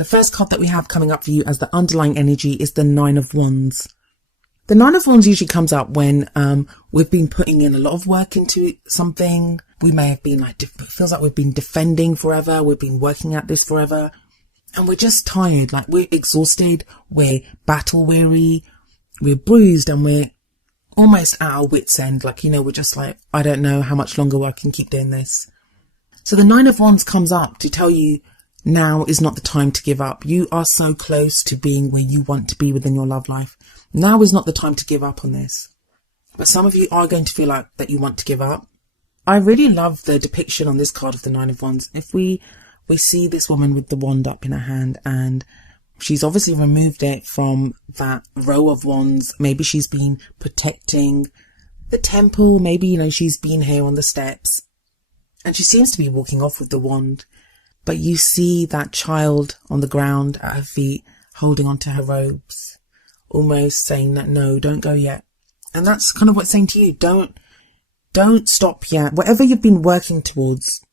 The first card that we have coming up for you as the underlying energy is the Nine of Wands. The Nine of Wands usually comes up when we've been putting in a lot of work into something. We may have been it feels like we've been defending forever. We've been working at this forever. And we're just tired. Like, we're exhausted. We're battle weary. We're bruised and we're almost at our wit's end. Like, we're just like, I don't know how much longer I can keep doing this. So the Nine of Wands comes up to tell you now is not the time to give up. You are so close to being where you want to be within your love life. Now is not the time to give up on this. But some of you are going to feel like that you want to give up. I really love the depiction on this card of the Nine of Wands. If we see this woman with the wand up in her hand, and she's obviously removed it from that row of wands. Maybe she's been protecting the temple. Maybe, she's been here on the steps and she seems to be walking off with the wand. But you see that child on the ground at her feet, holding onto her robes, almost saying that, no, don't go yet. And that's kind of what's saying to you. Don't stop yet. Whatever you've been working towards,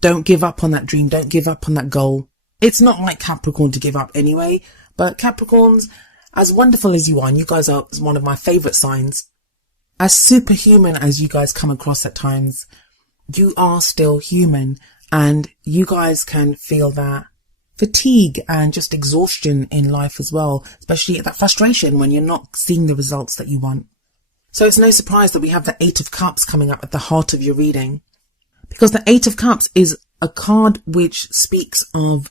don't give up on that dream. Don't give up on that goal. It's not like Capricorn to give up anyway, but Capricorns, as wonderful as you are, and you guys are one of my favourite signs, as superhuman as you guys come across at times, you are still human, and you guys can feel that fatigue and just exhaustion in life as well, especially that frustration when you're not seeing the results that you want. So it's no surprise that we have the Eight of Cups coming up at the heart of your reading, because the Eight of Cups is a card which speaks of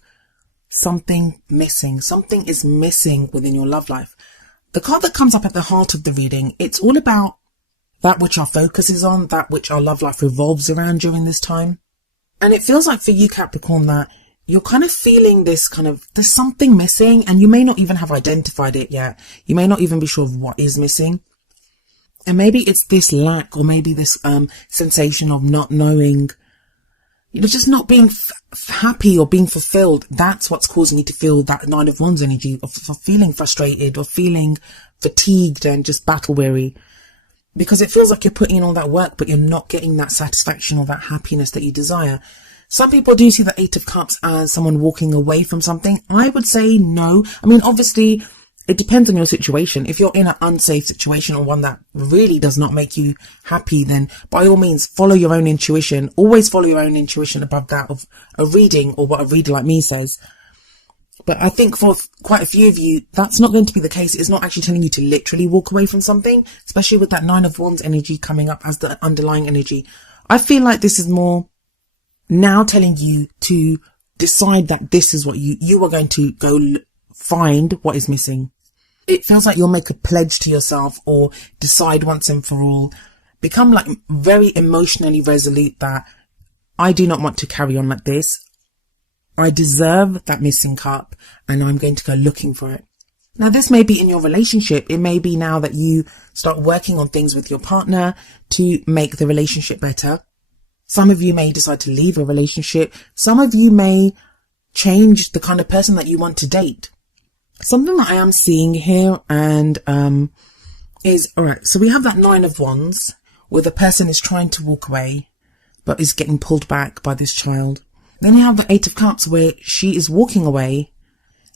something missing. Something is missing within your love life. The card that comes up at the heart of the reading, it's all about that which our focus is on, that which our love life revolves around during this time. And it feels like for you, Capricorn, that you're kind of feeling this there's something missing, and you may not even have identified it yet. You may not even be sure of what is missing. And maybe it's this lack, or maybe this sensation of not knowing, just not being happy or being fulfilled. That's what's causing you to feel that Nine of Wands energy of feeling frustrated or feeling fatigued and just battle weary. Because it feels like you're putting in all that work, but you're not getting that satisfaction or that happiness that you desire. Some people do see the Eight of Cups as someone walking away from something. I would say no. I mean, obviously, it depends on your situation. If you're in an unsafe situation or one that really does not make you happy, then by all means, follow your own intuition. Always follow your own intuition above that of a reading or what a reader like me says. But I think for quite a few of you, that's not going to be the case. It's not actually telling you to literally walk away from something, especially with that Nine of Wands energy coming up as the underlying energy. I feel like this is more now telling you to decide that this is what you are going to go find what is missing. It feels like you'll make a pledge to yourself or decide once and for all, become like very emotionally resolute that I do not want to carry on like this. I deserve that missing cup and I'm going to go looking for it. Now, this may be in your relationship. It may be now that you start working on things with your partner to make the relationship better. Some of you may decide to leave a relationship. Some of you may change the kind of person that you want to date. Something that I am seeing here and is, all right, so we have that Nine of Wands where the person is trying to walk away but is getting pulled back by this child. Then you have the Eight of Cups where she is walking away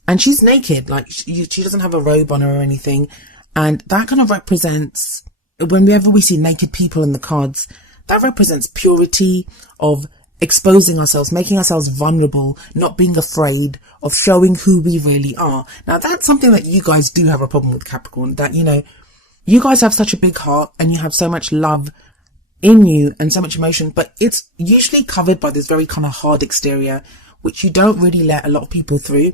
and she's naked, like she doesn't have a robe on her or anything. And that kind of represents, whenever we see naked people in the cards, that represents purity of exposing ourselves, making ourselves vulnerable, not being afraid of showing who we really are. Now, that's something that you guys do have a problem with, Capricorn, that, you guys have such a big heart and you have so much love in you and so much emotion, but it's usually covered by this very kind of hard exterior, which you don't really let a lot of people through.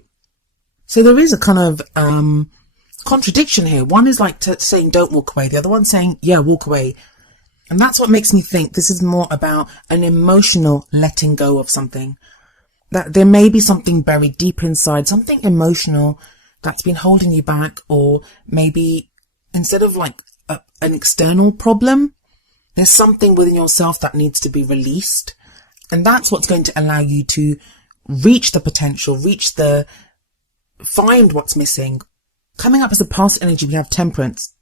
So there is a kind of contradiction here. One is like saying don't walk away. The other one saying, yeah, walk away. And that's what makes me think this is more about an emotional letting go of something. That there may be something buried deep inside, something emotional that's been holding you back, or maybe instead of like an external problem, there's something within yourself that needs to be released. And that's what's going to allow you to reach the potential, find what's missing. Coming up as the past energy, we have temperance.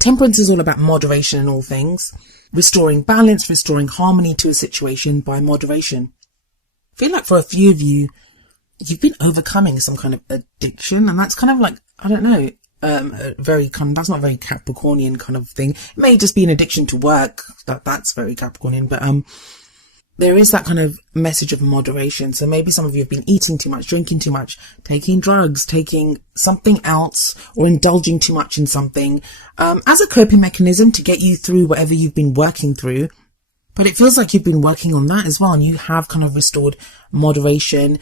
Temperance is all about moderation in all things, restoring balance, restoring harmony to a situation by moderation. I feel like for a few of you, you've been overcoming some kind of addiction, and that's kind of like, I don't know, that's not very Capricornian kind of thing. It may just be an addiction to work. That's very Capricornian, but there is that kind of message of moderation. So maybe some of you have been eating too much, drinking too much, taking drugs, taking something else, or indulging too much in something, as a coping mechanism to get you through whatever you've been working through. But it feels like you've been working on that as well, and you have kind of restored moderation.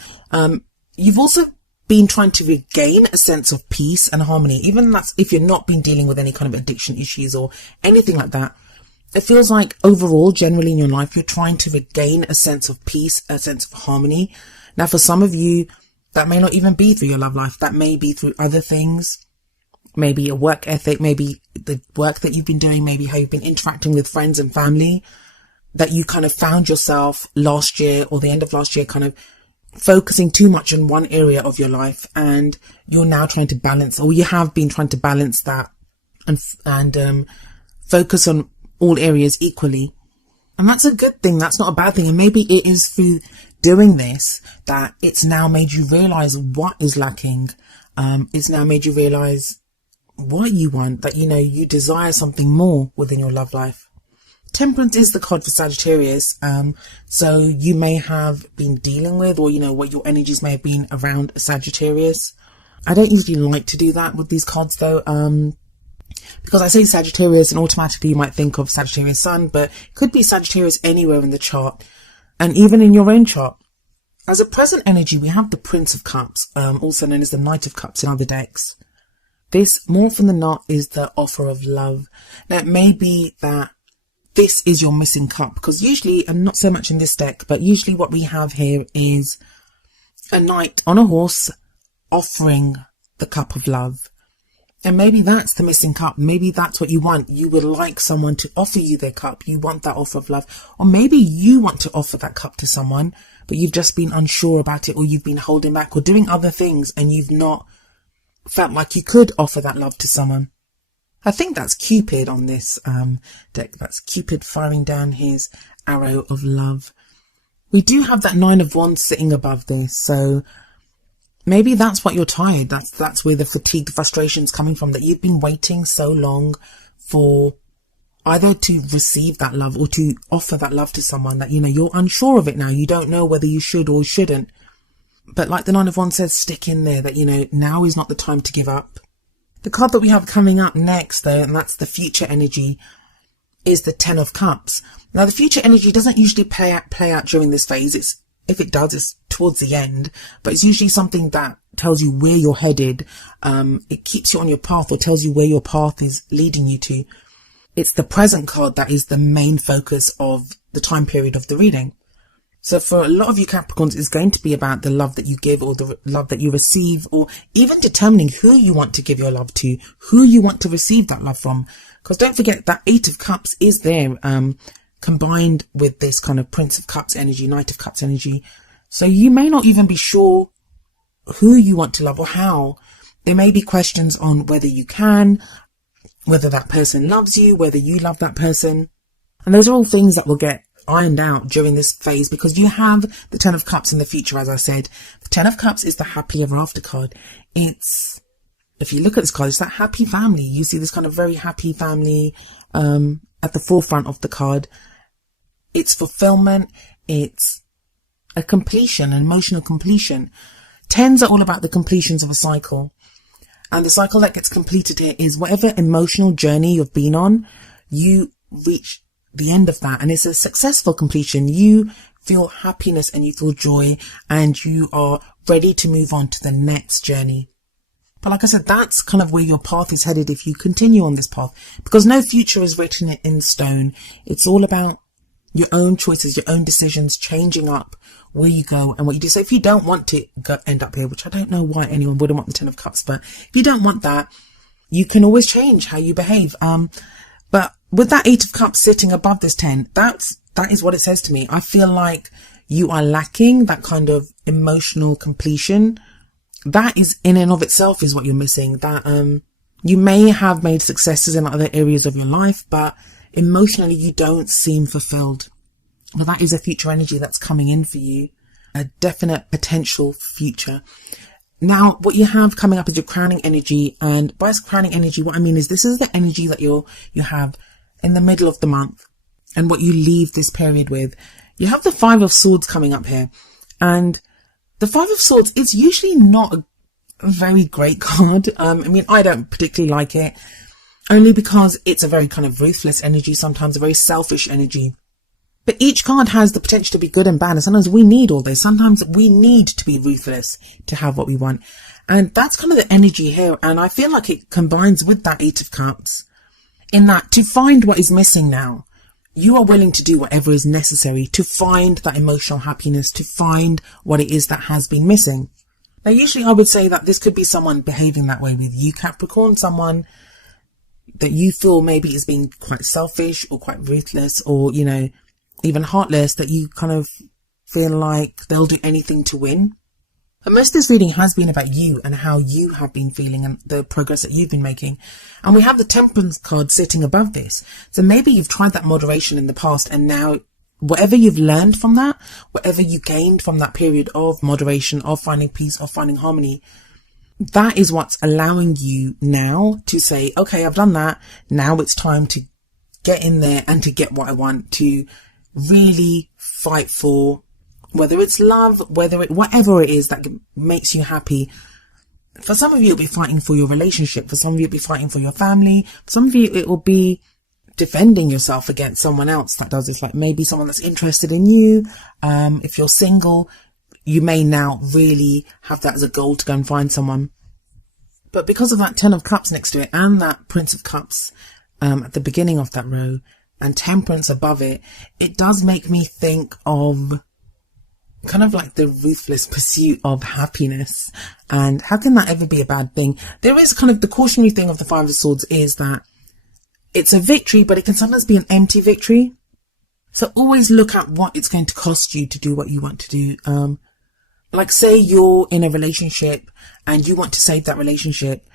You've also been trying to regain a sense of peace and harmony, even that's if you're not been dealing with any kind of addiction issues or anything like that. It feels like overall, generally in your life, you're trying to regain a sense of peace, a sense of harmony. Now, for some of you, that may not even be through your love life. That may be through other things. Maybe your work ethic, maybe the work that you've been doing, maybe how you've been interacting with friends and family, that you kind of found yourself last year or the end of last year kind of focusing too much on one area of your life, and you're now trying to balance, or you have been trying to balance that and focus on all areas equally. And that's a good thing. That's not a bad thing. And maybe it is through doing this that it's now made you realize what is lacking. It's now made you realize what you want, that, you know, you desire something more within your love life. Temperance is the card for Sagittarius. So you may have been dealing with, or, you know, what your energies may have been around Sagittarius. I don't usually like to do that with these cards though. Because I say Sagittarius and automatically you might think of Sagittarius Sun, but it could be Sagittarius anywhere in the chart and even in your own chart. As a present energy, we have the Prince of Cups, also known as the Knight of Cups in other decks. This, more often than not, is the offer of love. Now, it may be that this is your missing cup, because usually, and not so much in this deck, but usually what we have here is a knight on a horse offering the cup of love. And maybe that's the missing cup. Maybe that's what you want. You would like someone to offer you their cup. You want that offer of love. Or maybe you want to offer that cup to someone, but you've just been unsure about it, or you've been holding back or doing other things, and you've not felt like you could offer that love to someone. I think that's Cupid on this deck. That's Cupid firing down his arrow of love. We do have that Nine of Wands sitting above this, so maybe that's what you're tired. That's where the fatigue, the frustration's coming from, that you've been waiting so long for either to receive that love or to offer that love to someone, that, you know, you're unsure of it now. You don't know whether you should or shouldn't. But like the Nine of Wands says, stick in there, that, you know, now is not the time to give up. The card that we have coming up next, though, and that's the future energy, is the Ten of Cups. Now, the future energy doesn't usually play out during this phase. If it does, it's towards the end, but it's usually something that tells you where you're headed. It keeps you on your path, or tells you where your path is leading you to. It's the present card that is the main focus of the time period of the reading. So for a lot of you Capricorns, it's going to be about the love that you give, or the love that you receive, or even determining who you want to give your love to, who you want to receive that love from. Because don't forget that Eight of Cups is there, combined with this kind of Prince of Cups energy, Knight of Cups energy. So you may not even be sure who you want to love or how. There may be questions on whether you can, whether that person loves you, whether you love that person. And those are all things that will get ironed out during this phase, because you have the Ten of Cups in the future. As I said, the Ten of Cups is the happy ever after card. It's, if you look at this card, it's that happy family. You see this kind of very happy family at the forefront of the card. It's fulfillment. It's a completion, an emotional completion. Tens are all about the completions of a cycle. And the cycle that gets completed here is whatever emotional journey you've been on, you reach the end of that, and it's a successful completion. You feel happiness and you feel joy, and you are ready to move on to the next journey. But like I said, that's kind of where your path is headed if you continue on this path, because no future is written in stone. It's all about your own choices, your own decisions, changing up where you go and what you do. So if you don't want to end up here, which I don't know why anyone wouldn't want the Ten of Cups, but if you don't want that, you can always change how you behave. But with that Eight of Cups sitting above this 10, that is what it says to me. I feel like you are lacking that kind of emotional completion. That is in and of itself is what you're missing. That you may have made successes in other areas of your life, but emotionally you don't seem fulfilled. Well, that is a future energy that's coming in for you. a definite potential future. Now, what you have coming up is your crowning energy. And by crowning energy, what I mean is this is the energy that you have in the middle of the month and what you leave this period with. You have the Five of Swords coming up here. And the Five of Swords is usually not a very great card. I mean, I don't particularly like it, only because it's a very kind of ruthless energy, sometimes a very selfish energy. But each card has the potential to be good and bad, and sometimes we need all this. Sometimes we need to be ruthless to have what we want. And that's kind of the energy here, and I feel like it combines with that Eight of Cups, in that to find what is missing now, you are willing to do whatever is necessary to find that emotional happiness, to find what it is that has been missing. Now, usually I would say that this could be someone behaving that way with you, Capricorn, someone that you feel maybe is being quite selfish or quite ruthless or, you know, even heartless, that you kind of feel like they'll do anything to win. And most of this reading has been about you and how you have been feeling and the progress that you've been making. And we have the Temperance card sitting above this. So maybe you've tried that moderation in the past, and now whatever you've learned from that, whatever you gained from that period of moderation, of finding peace, of finding harmony, that is what's allowing you now to say, okay, I've done that. Now it's time to get in there and to get what I want, to really fight for, whether it's love, whatever it is that makes you happy. For some of you, it'll be fighting for your relationship. For some of you, it'll be fighting for your family. For some of you, it will be defending yourself against someone else that does this, like maybe someone that's interested in you. If you're single, you may now really have that as a goal to go and find someone. But because of that Ten of Cups next to it and that Prince of Cups at the beginning of that row and Temperance above it, it does make me think of kind of like the ruthless pursuit of happiness. And how can that ever be a bad thing? There is kind of the cautionary thing of the Five of Swords is that it's a victory, but it can sometimes be an empty victory. So always look at what it's going to cost you to do what you want to do. Like say you're in a relationship and you want to save that relationship,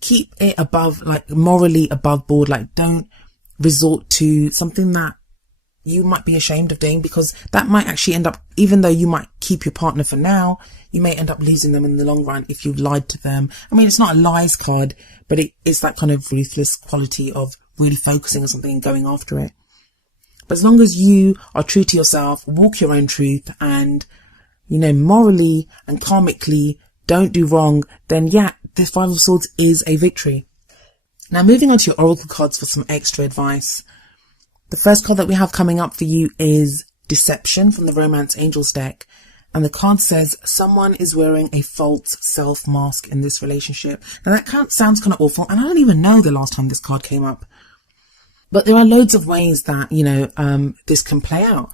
keep it above, like morally above board. Like don't resort to something that you might be ashamed of doing, because that might actually end up, even though you might keep your partner for now, you may end up losing them in the long run if you've lied to them. I mean, it's not a lies card, but it's that kind of ruthless quality of really focusing on something and going after it. But as long as you are true to yourself, walk your own truth, and, you know, morally and karmically don't do wrong, then yeah, this Five of Swords is a victory. Now, moving on to your oracle cards for some extra advice. The first card that we have coming up for you is Deception from the Romance Angels deck. And the card says, someone is wearing a false self mask in this relationship. Now that sounds kind of awful, and I don't even know the last time this card came up. But there are loads of ways that, you know, this can play out.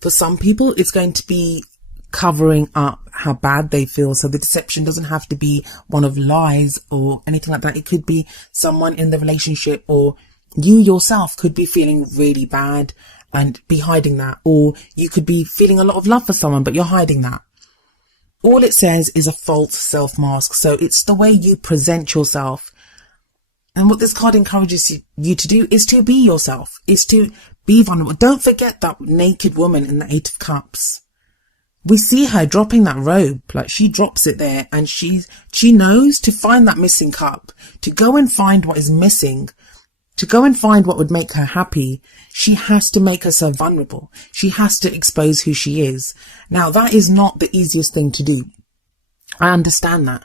For some people, it's going to be covering up how bad they feel. So the deception doesn't have to be one of lies or anything like that. It could be someone in the relationship, or you yourself could be feeling really bad and be hiding that. Or you could be feeling a lot of love for someone, but you're hiding that. All it says is a false self mask. So it's the way you present yourself. And what this card encourages you to do is to be yourself, is to be vulnerable. Don't forget that naked woman in the Eight of Cups. We see her dropping that robe, like she drops it there, and she knows to find that missing cup, to go and find what is missing, to go and find what would make her happy. She has to make herself vulnerable. She has to expose who she is. Now, that is not the easiest thing to do. I understand that.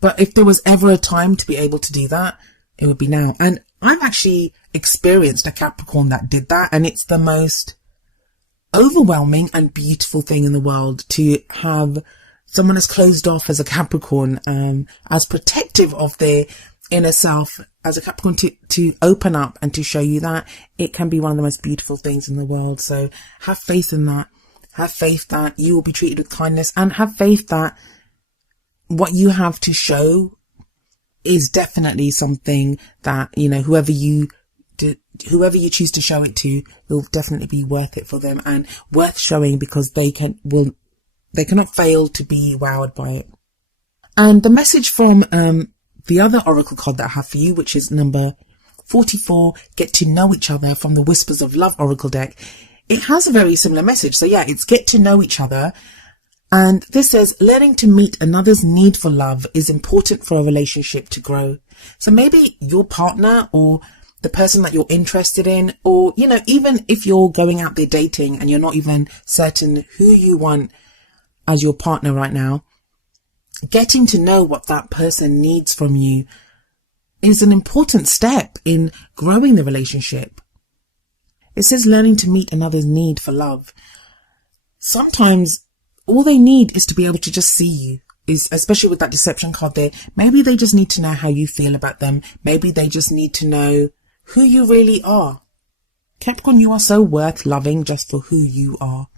But if there was ever a time to be able to do that, it would be now. And I've actually experienced a Capricorn that did that, and it's the most overwhelming and beautiful thing in the world to have someone as closed off as a Capricorn, as protective of their inner self as a Capricorn, to open up and to show you that it can be one of the most beautiful things in the world. So have faith in that. Have faith that you will be treated with kindness, and have faith that what you have to show is definitely something that, you know, whoever you choose to show it to will definitely be worth it for them, and worth showing, because they cannot fail to be wowed by it. And the message from the other oracle card that I have for you, which is number 44, Get to Know Each Other, from the Whispers of Love oracle deck, it has a very similar message. So yeah, it's get to know each other. And this says learning to meet another's need for love is important for a relationship to grow. So maybe your partner or the person that you're interested in, or, you know, even if you're going out there dating and you're not even certain who you want as your partner right now, getting to know what that person needs from you is an important step in growing the relationship. It says learning to meet another's need for love. Sometimes all they need is to be able to just see you. Is especially with that deception card there. Maybe they just need to know how you feel about them. Maybe they just need to know who you really are. Capricorn, you are so worth loving just for who you are.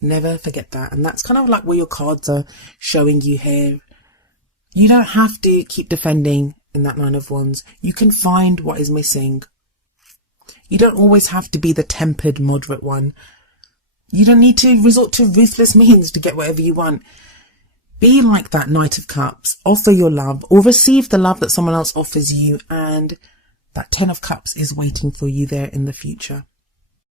Never forget that. And that's kind of like what your cards are showing you here. You don't have to keep defending in that Nine of Wands. You can find what is missing. You don't always have to be the tempered, moderate one. You don't need to resort to ruthless means to get whatever you want. Be like that Knight of Cups. Offer your love or receive the love that someone else offers you, and that Ten of Cups is waiting for you there in the future.